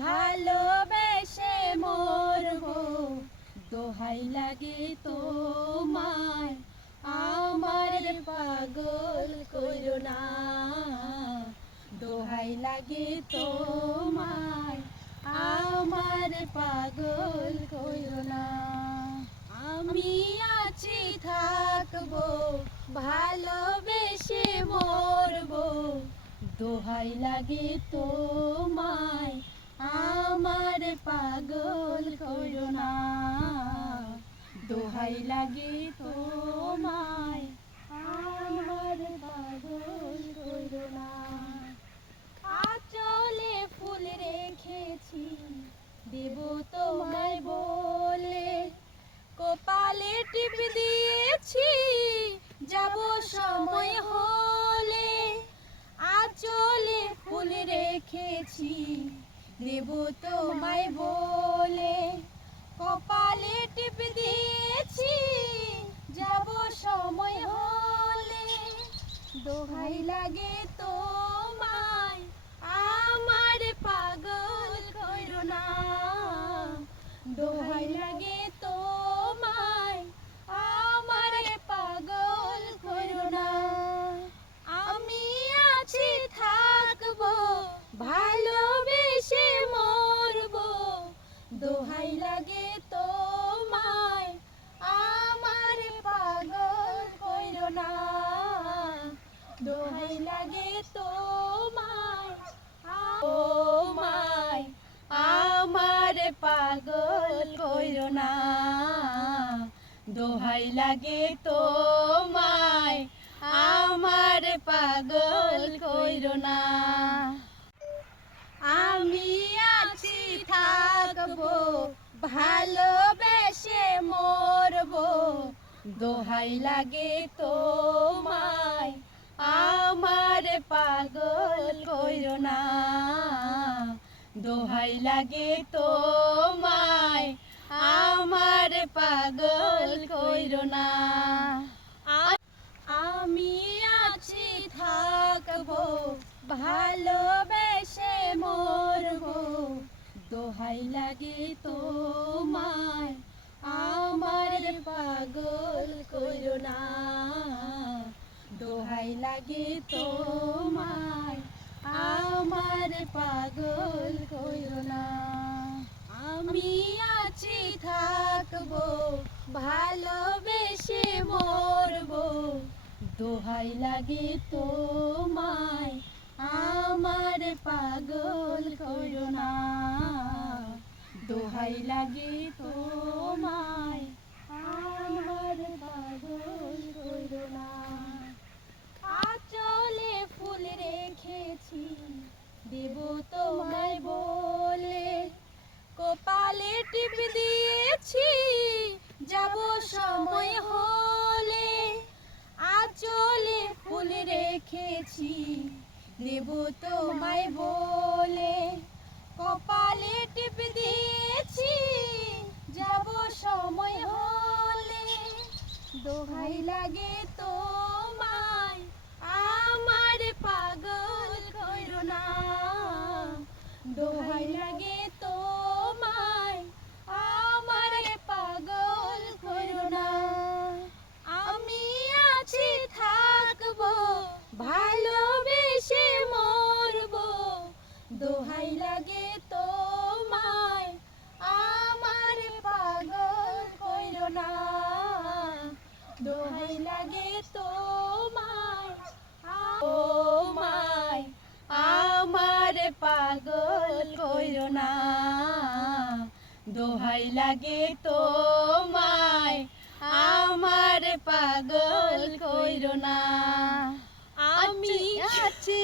ভালোবেসে মরবো। দোহাই লাগে তোমায়, আমার পাগল করো না। দোহাই লাগে তোমায়, আমার পাগল করো না। আমি আছি, থাকব, ভালোবেসে মরবো। দোহাই লাগে তো তোমায় দোহাই লাগে তোমায়। আমার পাগল না। আচলে ফুল রেখেছি, দেব তোমায় বলে। কপালে টিপ দিয়েছি, যাব সময় হলে। আচলে ফুল রেখেছি, দেব তোমায় বলে। কপালে টিপ দিয়েছি দোহাই লাগে তোমায়, আমার পাগল করো না। দোহাই লাগে তোমায়, আমার পাগল করো না। আমি আছি, থাকব, ভালোবেসে মরবো। দোহাই লাগে পাগল করো না। দোহাই লাগে তো তোমায়, আমার পাগল করো না। আমি আছি, থাকব, ভালোবেসে মরবো। দোহাই লাগে তো তোমায়, আমার পাগল করো না। দোহাই লাগে তোমায়, আমার পাগল করো না। আমি আছি, থাকব, ভালোবেসে মরবো। দোহাই লাগে তোমায়, আমার পাগল করো না। দোহাই লাগে তো তোমায় আমার পাগল করো না। আমি আছি, থাকব, ভালোবেসে মরবো। দোহাই লাগে তো তোমায়, আমার পাগল করো না। দোহাই লাগে তো তোমায়, আমার পাগল রেখেছি নেব তোমায় বলে কপালে টিপ দিয়েছি। যাব সময় হলে। দোহাই লাগে তোমায়। আমার পাগল করো না। দোহাই লাগে তোমায় আমার পাগল কইরো না। আমি আছি